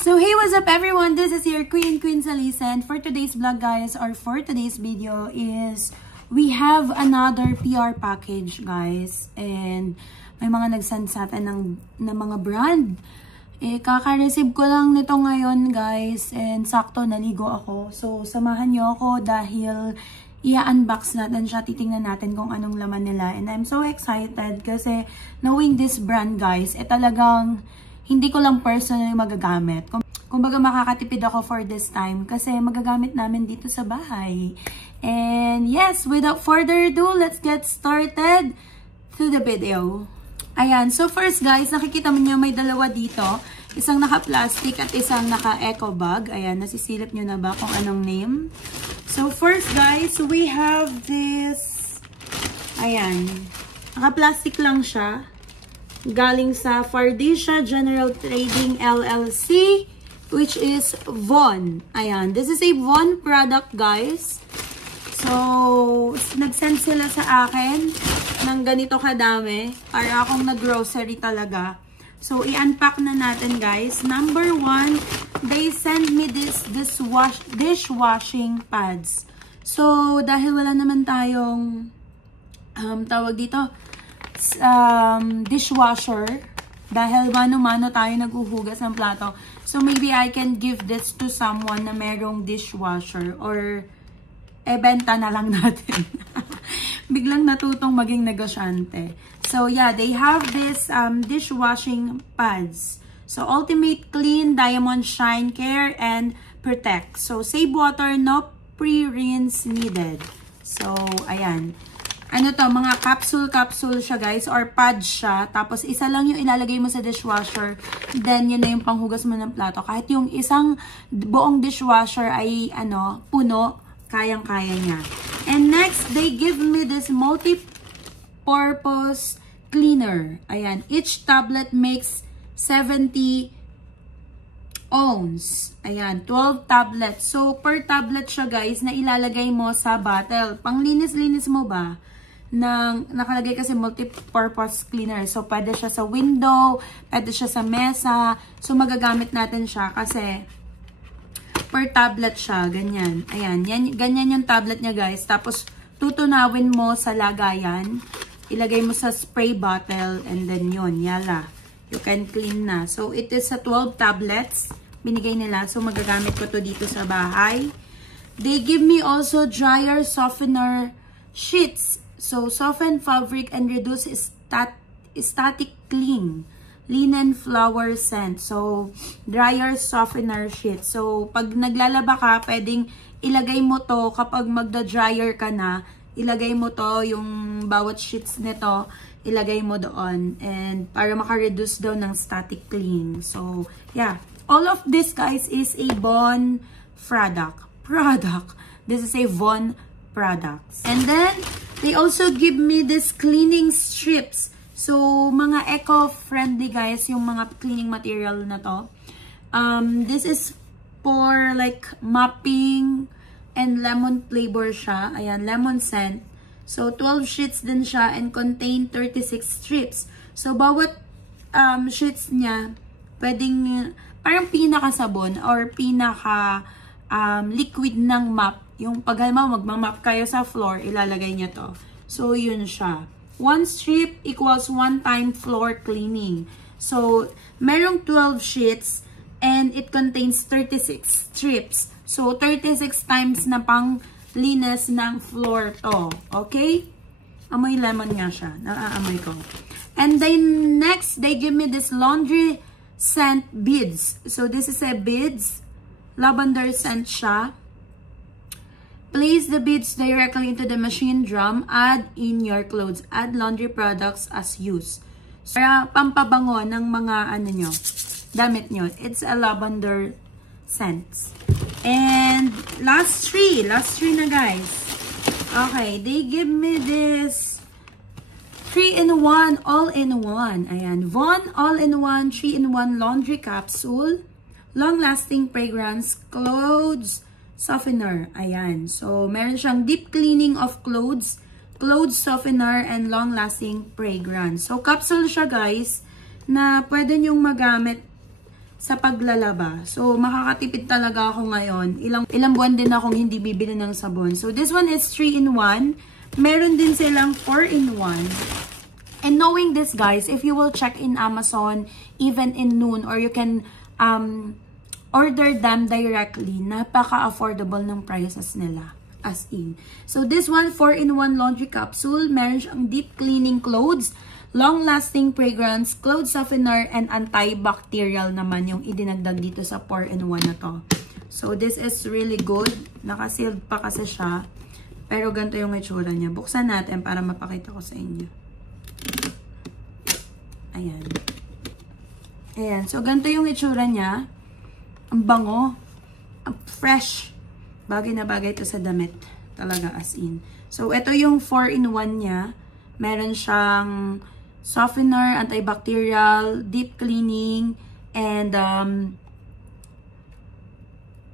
So hey, what's up everyone? This is your Queen Salisa, and for today's vlog guys, or for today's video is we have another PR package guys, and may mga nagsend sa atin ng mga brand. Kaka-receive ko lang nito ngayon guys, and sakto naligo ako. So samahan nyo ako dahil i-unbox natin siya, titingnan natin kung anong laman nila, and I'm so excited kasi knowing this brand guys, talagang hindi ko lang personally magagamit. Kumbaga makakatipid ako for this time kasi magagamit namin dito sa bahay. And yes, without further ado, let's get started to the video. Ayan, so first guys, nakikita mo nyo may dalawa dito. Isang naka-plastic at isang naka-eco bag. Ayan, nasisilip nyo na ba kung anong name? So first guys, we have this. Ayan, naka-plastic lang siya. Galing sa Fardisha General Trading LLC, which is Von. Ayan, this is a Von product guys. So, nag-send sila sa akin ng ganito kadami para akong nag-grocery talaga. So, i-unpack na natin guys. Number one, they send me this dishwashing pads. So, dahil wala naman tayong tawag dito, dishwasher, dahil mano-mano tayo naghuhugas ng plato. So, maybe I can give this to someone na merong dishwasher, or benta na lang natin. Biglang natutong maging negosyante. So, yeah, they have this dishwashing pads. So, Ultimate Clean, Diamond Shine, Care, and Protect. So, save water, no pre-rinse needed. So, ayan. Ano to, mga capsule siya guys, or pads siya. Tapos isa lang yung ilalagay mo sa dishwasher. Then yun na yung panghugas mo ng plato. Kahit yung isang buong dishwasher ay puno, kayang-kaya niya. And next, they give me this multi-purpose cleaner. Ayan, each tablet makes 70 ounce. Ayan, 12 tablets. So per tablet siya guys na ilalagay mo sa bottle. Panglinis-linis mo ba? Nakalagay kasi multi-purpose cleaner. So, pwede siya sa window, pwede siya sa mesa. So, magagamit natin siya kasi per tablet siya. Ganyan. Ayan. Ganyan yung tablet niya, guys. Tapos, tutunawin mo sa lagayan. Ilagay mo sa spray bottle. And then, yun. Yala. You can clean na. So, it is sa 12 tablets. Binigay nila. So, magagamit ko to dito sa bahay. They give me also dryer softener sheets. So, soften fabric and reduce static cling. Linen flower scent. So, dryer softener sheet. So, pag naglalaba ka, pwedeng ilagay mo to kapag magda-dryer ka na. Ilagay mo to, yung bawat sheets nito, ilagay mo doon. And para maka-reduce daw ng static cling. So, yeah. All of this, guys, is a Von product. This is a Von products. And then, they also give me this cleaning strips. So, mga eco-friendly guys, yung mga cleaning material na to. This is for like mopping and lemon flavor siya. Ayan, lemon scent. So, 12 sheets din siya and contain 36 strips. So, bawat sheets niya, pwedeng parang pinaka-sabon or pinaka-liquid ng mop. Yung pag magmamap kayo sa floor, ilalagay niya to. So, yun siya. One strip equals one time floor cleaning. So, merong 12 sheets and it contains 36 strips. So, 36 times na pang linis ng floor to. Okay? Amoy lemon nga siya. Naaamoy ko. And then, next, they give me this laundry scent beads. So, this is a beads. Lavender scent siya. Place the beads directly into the machine drum. Add in your clothes. Add laundry products as used. So, para pampabango ng mga damit nyo. It's a lavender scent. And last three na guys. Okay, they give me this 3-in-1, all-in-one. Ayan, Von all-in-one 3-in-1 laundry capsule. Long-lasting fragrance, clothes softener. Ayan. So, meron siyang deep cleaning of clothes, clothes softener, and long-lasting fragrance. So, capsule siya guys, na pwede nyong magamit sa paglalaba. So, makakatipid talaga ako ngayon. Ilang buwan din akong hindi bibili ng sabon. So, this one is 3-in-1. Meron din silang 4-in-1. And knowing this, guys, if you will check in Amazon, even in Noon, or you can order them directly, napaka-affordable ng prices nila. As in. So, this one, 4-in-1 laundry capsule. Meron siyang deep cleaning clothes, long-lasting fragrance, clothes softener, and antibacterial naman yung idinagdag dito sa 4-in-1 na to. So, this is really good. Nakasealed pa kasi siya. Pero ganito yung itsura niya. Buksan natin para mapakita ko sa inyo. Ayan. Ayan. So, ganito yung itsura niya. Ang bango. Ang fresh. Bagay na bagay ito sa damit. Talaga as in. So, ito yung 4-in-1 niya. Meron siyang softener, antibacterial, deep cleaning, and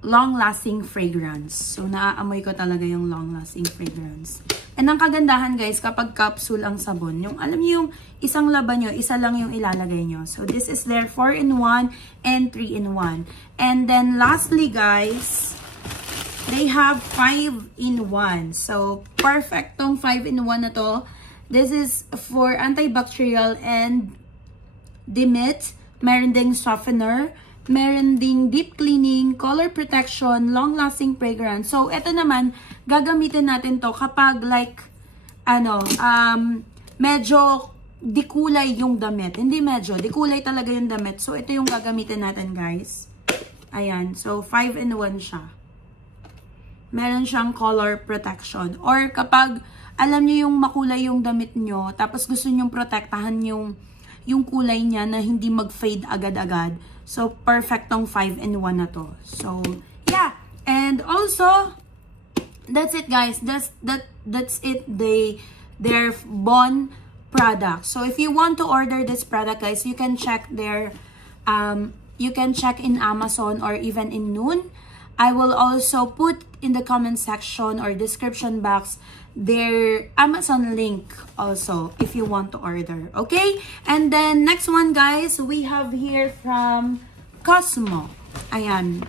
long-lasting fragrance. So, naaamoy ko talaga yung long-lasting fragrance. And ang kagandahan, guys, kapag capsule ang sabon, yung alam niyo yung isang laban nyo, isa lang yung ilalagay nyo. So, this is their 4-in-1 and 3-in-1. And then, lastly, guys, they have 5-in-1. So, perfect tong 5-in-1 na to. This is for antibacterial and demit. Meron ding softener. Meron ding deep cleaning, color protection, long-lasting fragrance. So, ito naman, gagamitin natin to kapag like, medyo dikulay yung damit. Hindi medyo, dikulay talaga yung damit. So, ito yung gagamitin natin, guys. Ayan. So, 5-in-1 siya. Meron siyang color protection. Or kapag alam niyo yung makulay yung damit nyo, tapos gusto nyo protektahan yung kulay niya na hindi mag-fade agad-agad. So, perfect tong 5-in-1 na to. So, yeah. And also, that's it, guys. That's it. Their Bon product. So, if you want to order this product, guys, you can check their, you can check in Amazon or even in Noon. I will also put in the comment section or description box their Amazon link also if you want to order. Okay? And then next one, guys, we have here from Cosmo. Ayan.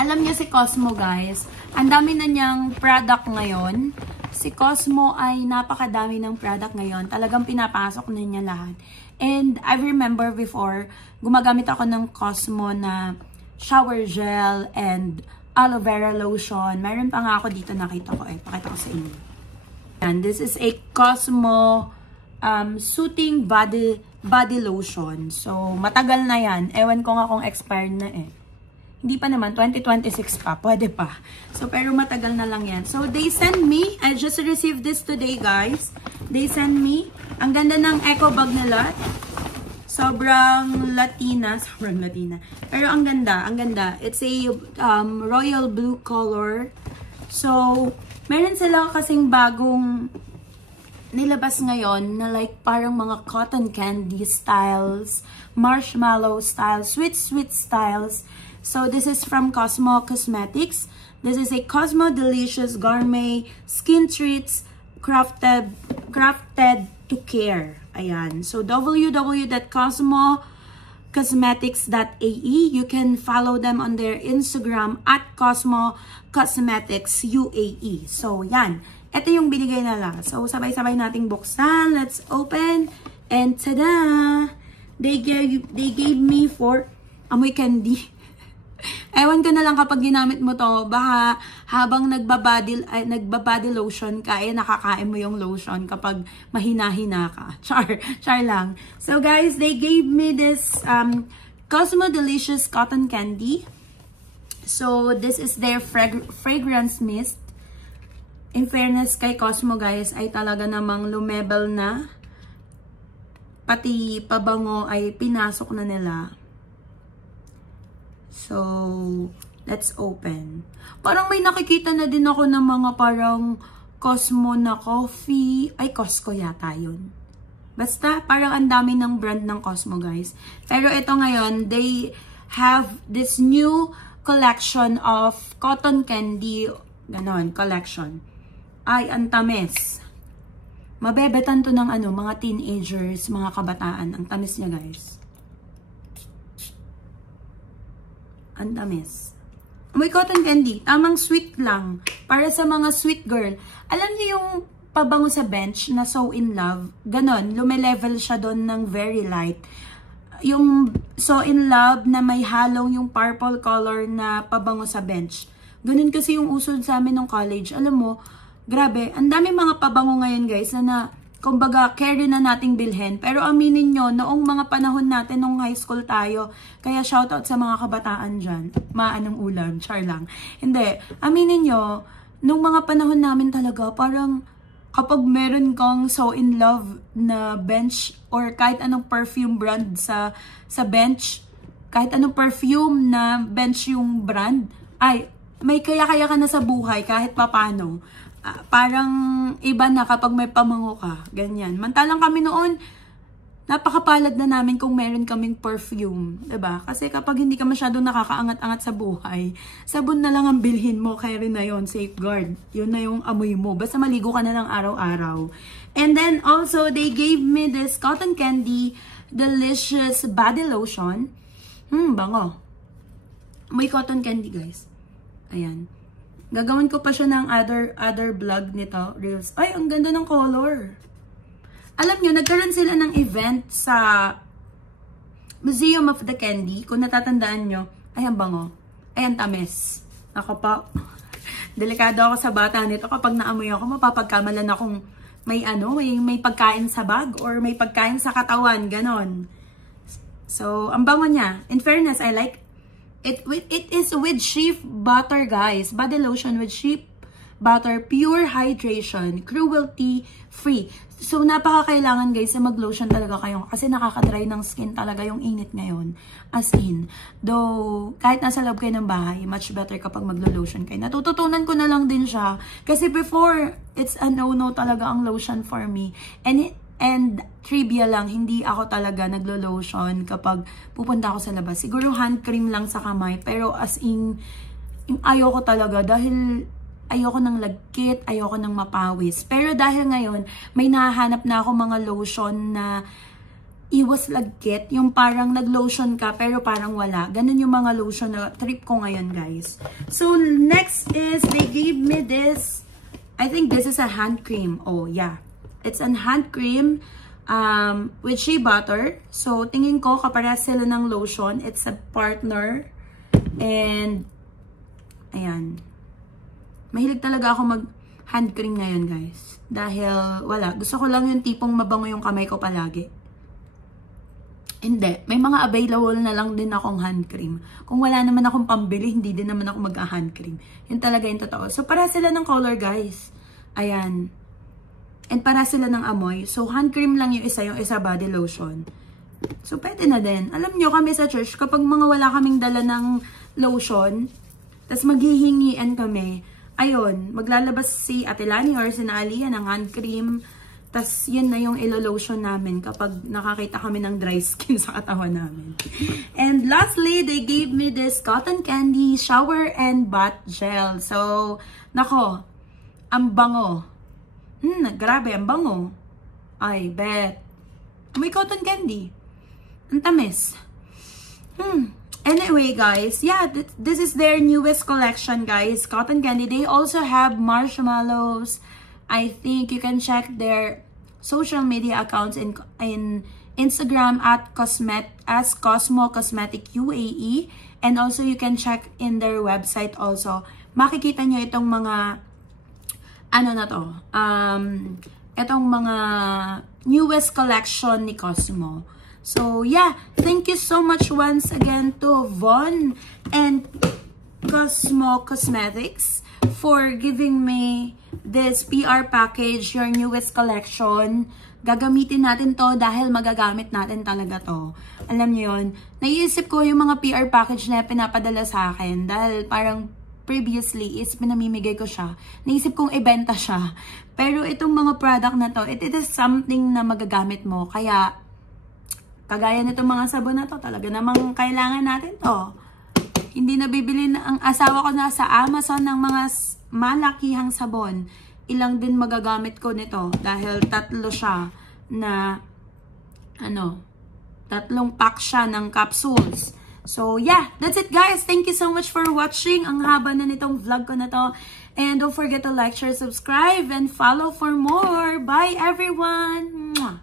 Alam niyo si Cosmo, guys, ang dami na niyang product ngayon. Si Cosmo ay napakadami ng product ngayon. Talagang pinapasok na niya lahat. And I remember before, gumagamit ako ng Cosmo na shower gel and aloe vera lotion. Meron pa nga ako dito, nakita ko eh. Pakita ko sa inyo. And this is a Cosmo soothing body lotion. So, matagal na yan. Ewan ko nga kung expired na eh. Hindi pa naman, 2026 pa. Pwede pa. So, pero matagal na lang yan. So, they send me, I just received this today, guys. They send me, ang ganda ng eco bag nila. Sobrang Latina. Pero ang ganda, ang ganda. It's a royal blue color. So, meron sila kasing bagong nilabas ngayon na like parang mga cotton candy styles, marshmallow styles, sweet styles. So, this is from Cosmo Cosmetics. This is a Cosmo Delicious Gourmet Skin Treats crafted to care. Ayan. So, www.cosmocosmetics.ae. You can follow them on their Instagram at Cosmo Cosmetics UAE. So, yan. Ito yung binigay nila. So, sabay-sabay nating buksan. Let's open. And tada! They gave me for amoy candy. Ewan ko na lang kapag ginamit mo to, baka habang nagbabody lotion ka, nakakain mo yung lotion kapag mahina-hina ka. Char lang. So guys, they gave me this Cosmo Delicious Cotton Candy. So this is their fragrance mist. In fairness kay Cosmo, guys, ay talaga namang lumebel na. Pati pabango ay pinasok na nila. So, let's open. Parang may nakikita na din ako ng mga parang Cosmo na coffee. Ay, Costco yata yun. Basta, parang ang dami ng brand ng Cosmo, guys. Pero ito ngayon, they have this new collection of cotton candy. Ganon, collection. Ay, ang tamis. Mabebetan to ng mga teenagers, mga kabataan. Ang tamis niya, guys. Ang tamis. Amoy cotton candy. Tamang sweet lang. Para sa mga sweet girl. Alam niyo yung pabango sa bench na So In Love? Ganon. Lumelevel siya doon ng very light. Yung So In Love na may halong yung purple color na pabango sa bench. Ganon kasi yung uso sa amin ng college. Alam mo, grabe. Ang dami mga pabango ngayon guys na kumbaga, carry na nating bilhin. Pero aminin nyo, noong mga panahon natin, nung high school tayo, kaya shoutout sa mga kabataan dyan. Maanong ulam, char lang. Hindi, aminin nyo, nung mga panahon namin talaga, parang kapag meron kang So In Love na bench or kahit anong perfume brand sa bench, kahit anong perfume na bench yung brand, ay, may kaya-kaya ka na sa buhay kahit papano. Parang iba na kapag may pamango ka. Ganyan. Mantalang kami noon, napakapalad na namin kung meron kaming perfume. Diba? Kasi kapag hindi ka masyadong nakakaangat-angat sa buhay, sabon na lang ang bilhin mo. Kaya rin na yun, safeguard. Yun na yung amoy mo. Basta maligo ka na ng araw-araw. And then also, they gave me this cotton candy delicious body lotion. Bango. May cotton candy, guys. Ayan. Gagawin ko pa siya ng other vlog nito, Reels. Ay, ang ganda ng color. Alam nyo, nagkaroon sila ng event sa Museum of the Candy. Kung natatandaan nyo, ay, ang bango. Ay, ang tamis. Ako pa, delikado ako sa bata nito. Kapag naamoy ako, mapapagkamalan akong may pagkain sa bag or may pagkain sa katawan. Ganon. So, ang bango niya. In fairness, I like it is with shea butter, guys. Body lotion with shea butter, pure hydration, cruelty free. So, napaka-kailangan guys na mag-lotion talaga kayo kasi nakaka-dry ng skin talaga yung init ngayon. As in, though, kahit nasa loob kayo ng bahay, much better kapag maglo-lotion kayo. Natututunan ko na lang din siya. Kasi before, it's a no-no talaga ang lotion for me. And trivia lang, hindi ako talaga naglo-lotion kapag pupunta ako sa labas. Siguro hand cream lang sa kamay. Pero as in, ayoko talaga dahil ayoko ng lagkit, ayoko ng mapawis. Pero dahil ngayon, may nahahanap na ako mga lotion na iwas lagkit. Yung parang nag-lotion ka pero parang wala. Ganun yung mga lotion na trip ko ngayon, guys. So, next is, they gave me this. I think this is a hand cream. Oh, yeah. It's a hand cream with shea butter. So, tingin ko, kapares sila ng lotion. It's a partner. And, ayan. Mahilig talaga ako mag-hand cream ngayon, guys. Dahil, wala. Gusto ko lang yung tipong mabango yung kamay ko palagi. Hindi. May mga available na lang din akong hand cream. Kung wala naman akong pambili, hindi din naman ako mag-hand cream. Yun talaga yung totoo. So, para sila ng color, guys. Ayan. And para sila ng amoy. So, hand cream lang yung isa body lotion. So, pwede na din. Alam nyo, kami sa church, kapag mga wala kaming dala ng lotion, tas maghihingian kami, ayun, maglalabas si Ate Lani or si Naalia ng hand cream. Tas, yun na yung ilo-lotion namin kapag nakakita kami ng dry skin sa katawan namin. And lastly, they gave me this cotton candy shower and bath gel. So, nako, ang bango. Grabe, ang bango. Ay, bet. May cotton candy. Ang tamis. Anyway, guys, yeah, this is their newest collection, guys. Cotton candy. They also have marshmallows. I think you can check their social media accounts in Instagram as Cosmo Cosmetic UAE. And also, you can check in their website also. Makikita nyo itong mga itong mga newest collection ni Cosmo. So, yeah, thank you so much once again to Von and Cosmo Cosmetics for giving me this PR package, your newest collection. Gagamitin natin to dahil magagamit natin talaga to. Alam niyo yun, naiisip ko yung mga PR package na pinapadala sa akin dahil parang previously is pinamimigay ko siya. Naisip kong ibenta siya. Pero itong mga product na to, it is something na magagamit mo. Kaya, kagaya nitong mga sabon na to, talaga namang kailangan natin to. Hindi nabibili na ang asawa ko na sa Amazon ng mga malakihang sabon. Ilang din magagamit ko nito. Dahil tatlo siya na, tatlong pack siya ng capsules. So, yeah, that's it guys. Thank you so much for watching. Ang haba na nitong vlog ko na to. And don't forget to like, share, subscribe, and follow for more. Bye everyone! Mwah!